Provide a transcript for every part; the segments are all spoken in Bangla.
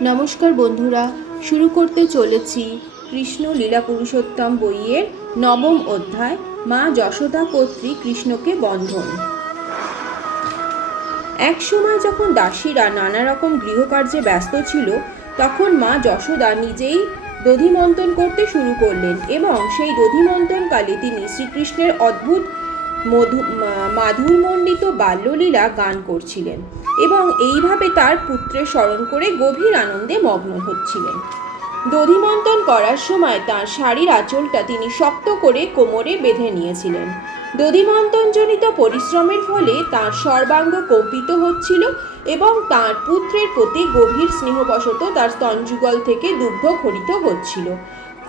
নমস্কার বন্ধুরা, শুরু করতে চলেছি কৃষ্ণ লীলা পুরুষোত্তম বইয়ের নবম অধ্যায়, মা যশোদা কর্তৃক কৃষ্ণকে বন্ধন। এক সময় যখন দাসীরা নানা রকম গৃহকার্যে ব্যস্ত ছিল, তখন মা যশোদা নিজেই দধিমন্থন করতে শুরু করলেন এবং সেই দধিমন্থনকালে তিনি শ্রীকৃষ্ণের অদ্ভুত মাধুরমণ্ডিত বাল্যলীলা গান করছিলেন এবং এইভাবে তার পুত্রের স্মরণ করে গভীর আনন্দে মগ্ন হচ্ছিলেন। দধিমন্থন করার সময় তার শাড়ির আঁচলটা তিনি শক্ত করে কোমরে বেঁধে নিয়েছিলেন। দধিমন্থনজনিত পরিশ্রমের ফলে তার সর্বাঙ্গ কম্পিত হচ্ছিল এবং তার পুত্রের প্রতি গভীর স্নেহবশত তার স্তনযুগল থেকে দুগ্ধ খরিত হচ্ছিল।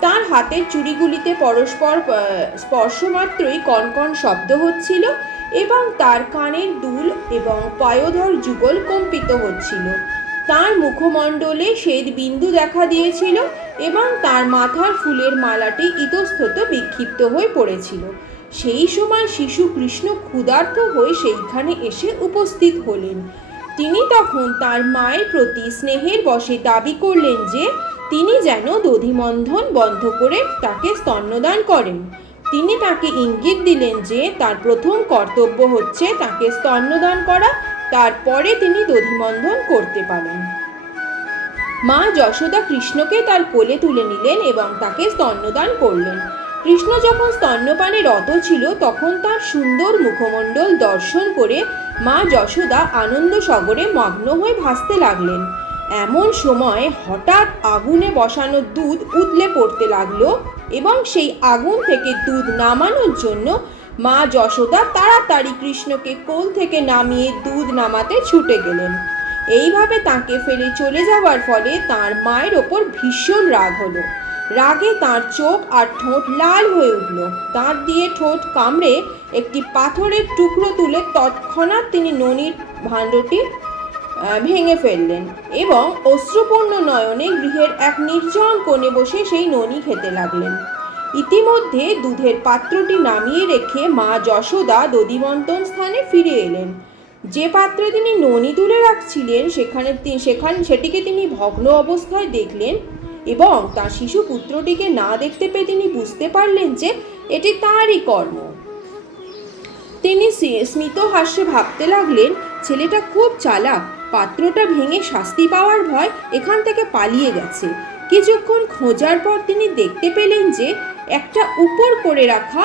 তার হাতের চুড়িগুলিতে পরস্পর স্পর্শমাত্রই কনকন শব্দ হচ্ছিল এবং তার কানের দুল এবং পায়োধর যুগল কম্পিত হচ্ছিল। তার মুখমণ্ডলে শ্বেত বিন্দু দেখা দিয়েছিল এবং তার মাথার ফুলের মালাটি ইতস্তত বিক্ষিপ্ত হয়ে পড়েছিল। সেই সময় শিশু কৃষ্ণ ক্ষুধার্ত হয়ে সেইখানে এসে উপস্থিত হলেন। তিনি তখন তার মায়ের প্রতি স্নেহের বশে দাবি করলেন যে তিনি যেন দধিমন্থন বন্ধ করে তাকে স্তন্যদান করেন। তিনি তাকে ইঙ্গিত দিলেন যে তার প্রথম কর্তব্য হচ্ছে তাকে স্তন্যদান করা, তারপরে তিনি দধিমন্থন করতে পারেন। মা যশোদা কৃষ্ণকে তার কোলে তুলে নিলেন এবং তাকে স্তন্যদান করলেন। কৃষ্ণ যখন স্তন্যপানে রত ছিল, তখন তার সুন্দর মুখমণ্ডল দর্শন করে মা যশোদা আনন্দ সাগরে মগ্ন হয়ে ভাসতে লাগলেন। এমন সময় হঠাৎ আগুনে বসানো দুধ উতলে পড়তে লাগলো এবং সেই আগুন থেকে দুধ নামানোর জন্য মা যশোদা তাড়াতাড়ি কৃষ্ণকে কোল থেকে নামিয়ে দুধ নামাতে ছুটে গেলেন। এইভাবে তাকে ফেলে চলে যাওয়ার ফলে তার মায়ের ওপর ভীষণ রাগ হলো। রাগে তার চোখ আর ঠোঁট লাল হয়ে উঠল। দাঁত দিয়ে ঠোঁট কামড়ে একটি পাথরের টুকরো তুলে তৎক্ষণাৎ তিনি ননির ভাণ্ডটি ভেঙে ফেললেন এবং অশ্রুপূর্ণ নয়নে গৃহের এক নির্জন কোণে বসে সেই ননি খেতে লাগলেন। ইতিমধ্যে দুধের পাত্রটি নামিয়ে রেখে মা যশোদা দধিমন্থন স্থানে ফিরে এলেন। যে পাত্রে তিনি ননি তুলে রাখছিলেন সেটিকে তিনি ভগ্ন অবস্থায় দেখলেন এবং তার শিশু পুত্রটিকে না দেখতে পেয়ে তিনি বুঝতে পারলেন যে এটি তাঁরই কর্ম। তিনি স্মিত হাস্যে ভাবতে লাগলেন, ছেলেটা খুব চালাক, পাত্রটা ভেঙে শাস্তি পাওয়ার ভয় এখান থেকে পালিয়ে গেছে। কিছুক্ষণ খোঁজার পর তিনি দেখতে পেলেন যে একটা উপর করে রাখা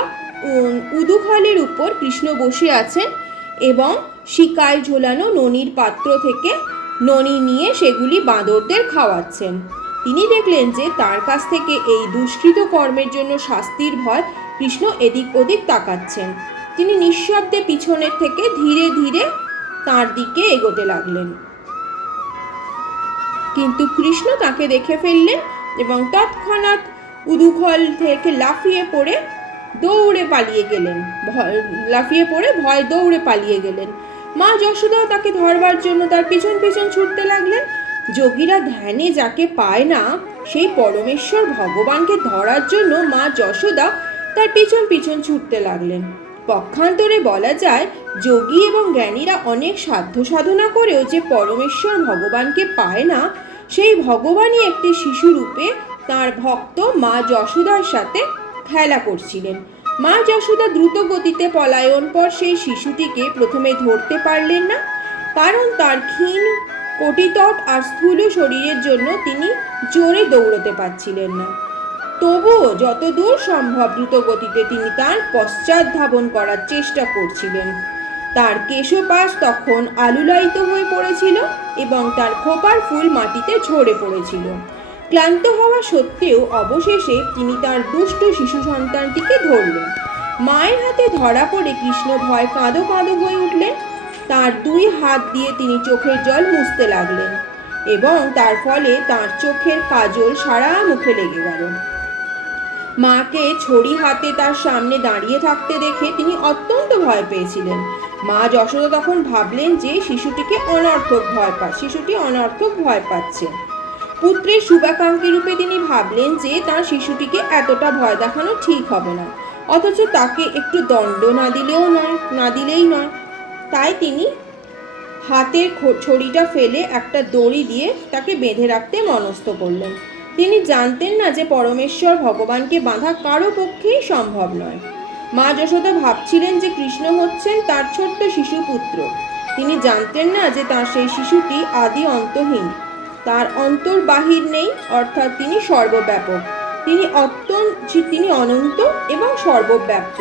উদুখলের উপর কৃষ্ণ বসে আছেন এবং শিকায় ঝোলানো ননির পাত্র থেকে ননি নিয়ে সেগুলি বাঁদরদের খাওয়াচ্ছেন। তিনি দেখলেন যে তার কাছ থেকে এই দুষ্কৃত কর্মের জন্য শাস্তির ভয় কৃষ্ণ এদিক ওদিক তাকাচ্ছেন। তিনি নিঃশব্দে পিছনের থেকে ধীরে ধীরে তার দিকে এগোতে লাগলেন, কিন্তু কৃষ্ণ তাকে দেখে ফেললেন এবং তৎক্ষণাৎ উদুখল থেকে লাফিয়ে পড়ে ভয় দৌড়ে পালিয়ে গেলেন। মা যশোদা তাকে ধরবার জন্য তার পিছন পিছন ছুটতে লাগলেন। যোগীরা ধ্যানে যাকে পায় না, সেই পরমেশ্বর ভগবানকে ধরার জন্য মা যশোদা তার পিছন পিছন ছুটতে লাগলেন। পক্ষান্তরে বলা যায়, যোগী এবং জ্ঞানীরা অনেক সাধ্য সাধনা করেও যে পরমেশ্বর ভগবানকে পায় না, সেই ভগবানই একটি শিশু রূপে তাঁর ভক্ত মা যশোদার সাথে খেলা করছিলেন। মা যশোদা দ্রুত গতিতে পলায়ন পর সেই শিশুটিকে প্রথমে ধরতে পারলেন না, কারণ তার ক্ষীণ কটিতট আর স্থূল শরীরের জন্য তিনি জোরে দৌড়তে পারছিলেন না। তবুও যতদূর সম্ভব দ্রুত গতিতে তিনি তার পশ্চাৎ ধাবন করার চেষ্টা করছিলেন। তার কেশপাশ তখন আলুলায়িত হয়ে পড়েছিল এবং তার খোপার ফুল মাটিতে ঝরে পড়েছিল। ক্লান্ত হওয়া সত্ত্বেও অবশেষে তিনি তার দুষ্ট শিশু সন্তানটিকে ধরলেন। মায়ের হাতে ধরা পড়ে কৃষ্ণ ভয় কাঁদো কাঁদো হয়ে উঠলেন। তার দুই হাত দিয়ে তিনি চোখের জল মুছতে লাগলেন এবং তার ফলে তার চোখের কাজল সারা মুখে লেগে গেল। মাকে ছড়ি হাতে তার সামনে দাঁড়িয়ে থাকতে দেখে তিনি অত্যন্ত ভয় পেয়েছিলেন। মা যশোদা তখন ভাবলেন যে শিশুটি অনর্থক ভয় পাচ্ছে। পুত্রের শুভাকাঙ্ক্ষী রূপে তিনি ভাবলেন যে তার শিশুটিকে এতটা ভয় দেখানো ঠিক হবে না, অথচ তাকে একটু দণ্ড না দিলেই নয়। তাই তিনি হাতের ছড়িটা ফেলে একটা দড়ি দিয়ে তাকে বেঁধে রাখতে মনস্থ করলেন। তিনি জানতেন না যে পরমেশ্বর ভগবানকে বাঁধা কারো পক্ষেই সম্ভব নয়। মা যশোদা ভাবছিলেন যে কৃষ্ণ হচ্ছেন তার ছোট্ট শিশুপুত্র। তিনি জানতেন না যে তার সেই শিশুটি আদি অন্তহীন, তার অন্তর বাহির নেই, অর্থাৎ তিনি সর্বব্যাপক, তিনি অনন্ত এবং সর্বব্যাপ্ত,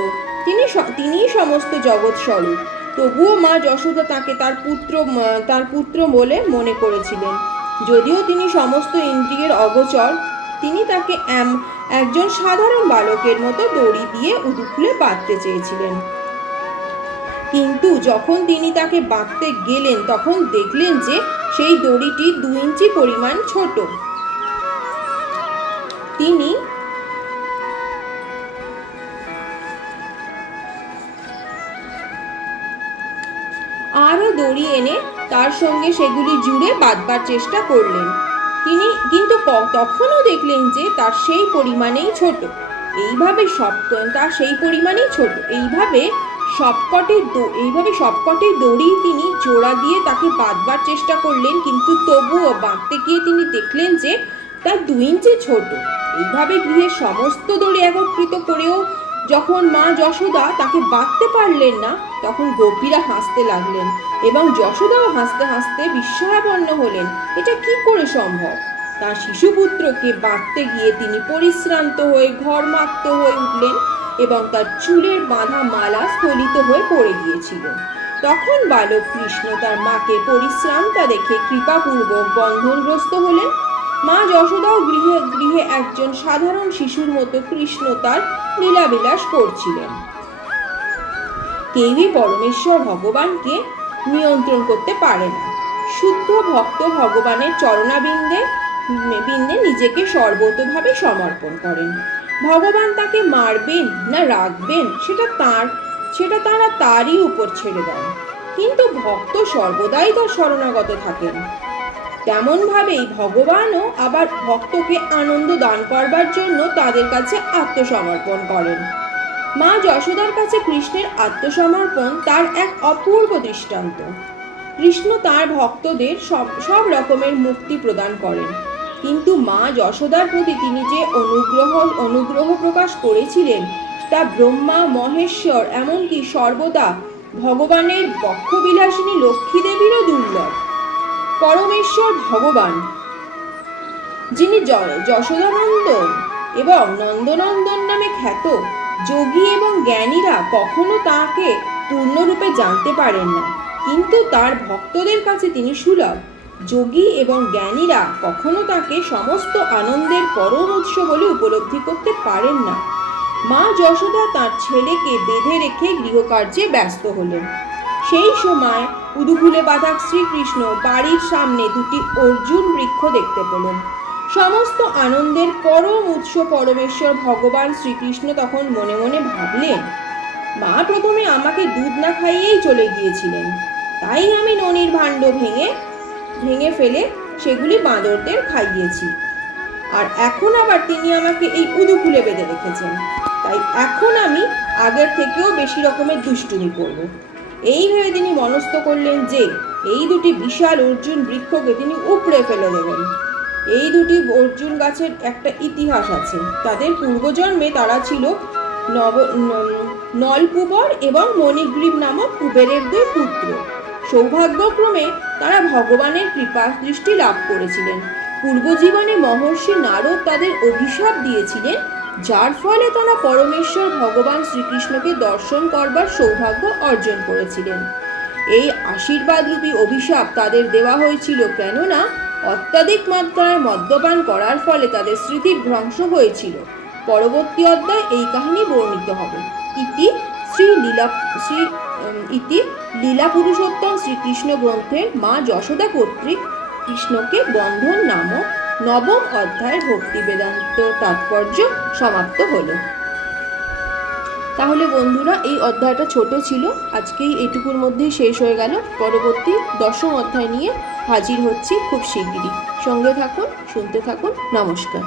তিনিই সমস্ত জগৎ স্বরূপ। তবুও মা যশোদা তাকে তার পুত্র বলে মনে করেছিলেন। যদিও তিনি সমস্ত ইন্দ্রিয়ের অগোচর, তিনি তাকে একজন সাধারণ বালকের মতো দড়ি দিয়ে উদুখুলে বাঁধতে চেয়েছিলেন। কিন্তু যখন তিনি তাকে বাঁধতে গেলেন তখন দেখলেন যে সেই দড়িটি 2 ইঞ্চি পরিমাণ ছোট। তিনি আরও দড়ি এনে তার সঙ্গে সেগুলি জুড়ে বাঁধবার চেষ্টা করলেন। কিন্তু তখনও দেখলেন যে তার সেই পরিমাণেই ছোট। এইভাবে সবকটি দড়ি তিনি জোড়া দিয়ে তাকে বাঁধবার চেষ্টা করলেন, কিন্তু তবুও বাঁধতে গিয়ে তিনি দেখলেন যে তা 2 ইঞ্চি ছোট। এইভাবে গৃহের সমস্ত দড়ি একত্রিত করেও যখন মা যশোদা তাকে বাঁধতে পারলেন না, তখন গোপীরা হাসতে লাগলেন এবং যশোদাও হাসতে হাসতে বিস্ময়াপন্ন হলেন। এটা কি করে সম্ভব? তার শিশুপুত্রকে বাঁধতে গিয়ে তিনি পরিশ্রান্ত হয়ে ঘর্মাক্ত হয়ে উঠলেন এবং তার চুলের বাঁধা মালা স্খলিত হয়ে পড়ে গিয়েছিল। তখন বালক কৃষ্ণ তার মাকে পরিশ্রান্তা দেখে কৃপাপূর্বক বন্ধনগ্রস্ত হলেন। মা যশোদাও গৃহে একজন সাধারণ শিশুর মতো কৃষ্ণ তার লীলাবিলাস করছিলেন। কেউই পরমেশ্বর ভগবানকে নিয়ন্ত্রণ করতে পারে না। শুদ্ধ ভক্ত ভগবানের চরণাবিন্দে নিজেকে সর্বতোভাবে সমর্পণ করেন। ভগবান তাকে মারবেন না রাখবেন সেটা তারা তারই উপর ছেড়ে দেন, কিন্তু ভক্ত সর্বদাই তার শরণাগত থাকেন। তেমন ভাবেই ভগবানও আবার ভক্তকে আনন্দ দান করবার জন্য তাদের কাছে আত্মসমর্পণ করেন। মা যশোদার কাছে কৃষ্ণের আত্মসমর্পণ তার এক অপূর্ব দৃষ্টান্ত। কৃষ্ণ তার ভক্তদের সব রকমের মুক্তি প্রদান করেন, কিন্তু মা যশোদার প্রতি তিনি যে অনুগ্রহ প্রকাশ করেছিলেন তা ব্রহ্মা, মহেশ্বর, এমনকি সর্বদা ভগবানের বক্ষবিলাসিনী লক্ষ্মী দেবীরও দুর্লভ। পরমেশ্বর ভগবান, যিনি যশোদানন্দন এবং নন্দনন্দন নামে খ্যাত, যোগী এবং জ্ঞানীরা কখনো তাকে পূর্ণরূপে জানতে পারেন না, কিন্তু তার ভক্তদের কাছে তিনি সুলভ। যোগী এবং জ্ঞানীরা কখনো তাকে সমস্ত আনন্দের পরম উৎস বলে উপলব্ধি করতে পারেন না। মা যশোদা তার ছেলেকে বেঁধে রেখে গৃহকার্যে ব্যস্ত হলেন। সেই সময় উদুখুলে বাঁধা শ্রীকৃষ্ণ বাড়ির সামনে 2টি অর্জুন বৃক্ষ দেখতে পেলেন। সমস্ত আনন্দের পরম উৎস পরমেশ্বর ভগবান শ্রীকৃষ্ণ তখন মনে মনে ভাবলেন, মা প্রথমে আমাকে দুধ না খাইয়েই চলে গিয়েছিলেন, তাই আমি ননির ভাণ্ড ভেঙে ফেলে সেগুলি বাঁদরদের খাইয়েছি, আর এখন আবার তিনি আমাকে এই উদুখুলে বেঁধে রেখেছেন, তাই এখন আমি আগের থেকেও বেশি রকমের দুষ্টুমি করব। এই ভেবে তিনি মনস্থ করলেন যে এই 2টি বিশাল অর্জুন বৃক্ষকে তিনি উপড়ে ফেলে দেবেন। এই 2টি অর্জুন গাছের একটা ইতিহাস আছে। তাদের পূর্বজন্মে তারা ছিল নলকুবর এবং মণিগ্রীব নামক কুবেরের 2 পুত্র। সৌভাগ্যক্রমে তারা ভগবানের কৃপা দৃষ্টি লাভ করেছিলেন। পূর্বজীবনে মহর্ষি নারদ তাদের অভিশাপ দিয়েছিলেন, যার ফলে তারা পরমেশ্বর ভগবান শ্রীকৃষ্ণকে দর্শন করবার সৌভাগ্য অর্জন করেছিলেন। এই আশীর্বাদরূপী অভিশাপ তাদের দেওয়া হয়েছিল, কেননা অত্যাধিক মাত্রায় মদ্যপান করার ফলে তাদের স্মৃতি ভ্রংশ হয়েছিল। পরবর্তী অধ্যায় এই কাহিনী বর্ণিত হবে। ইতি লীলা পুরুষোত্তম শ্রীকৃষ্ণ গ্রন্থের মা যশোদা কর্তৃক কৃষ্ণকে বন্ধন নামক 9ম অধ্যায়ের ভক্তি বেদান্ত তাৎপর্য সমাপ্ত হলো। তাহলে বন্ধুরা, এই অধ্যায়টা ছোট ছিল, আজকেই এইটুকুর মধ্যেই শেষ হয়ে গেল। পরবর্তী 10ম অধ্যায় নিয়ে হাজির হচ্ছি খুব শিগগিরই। সঙ্গে থাকুন, শুনতে থাকুন। নমস্কার।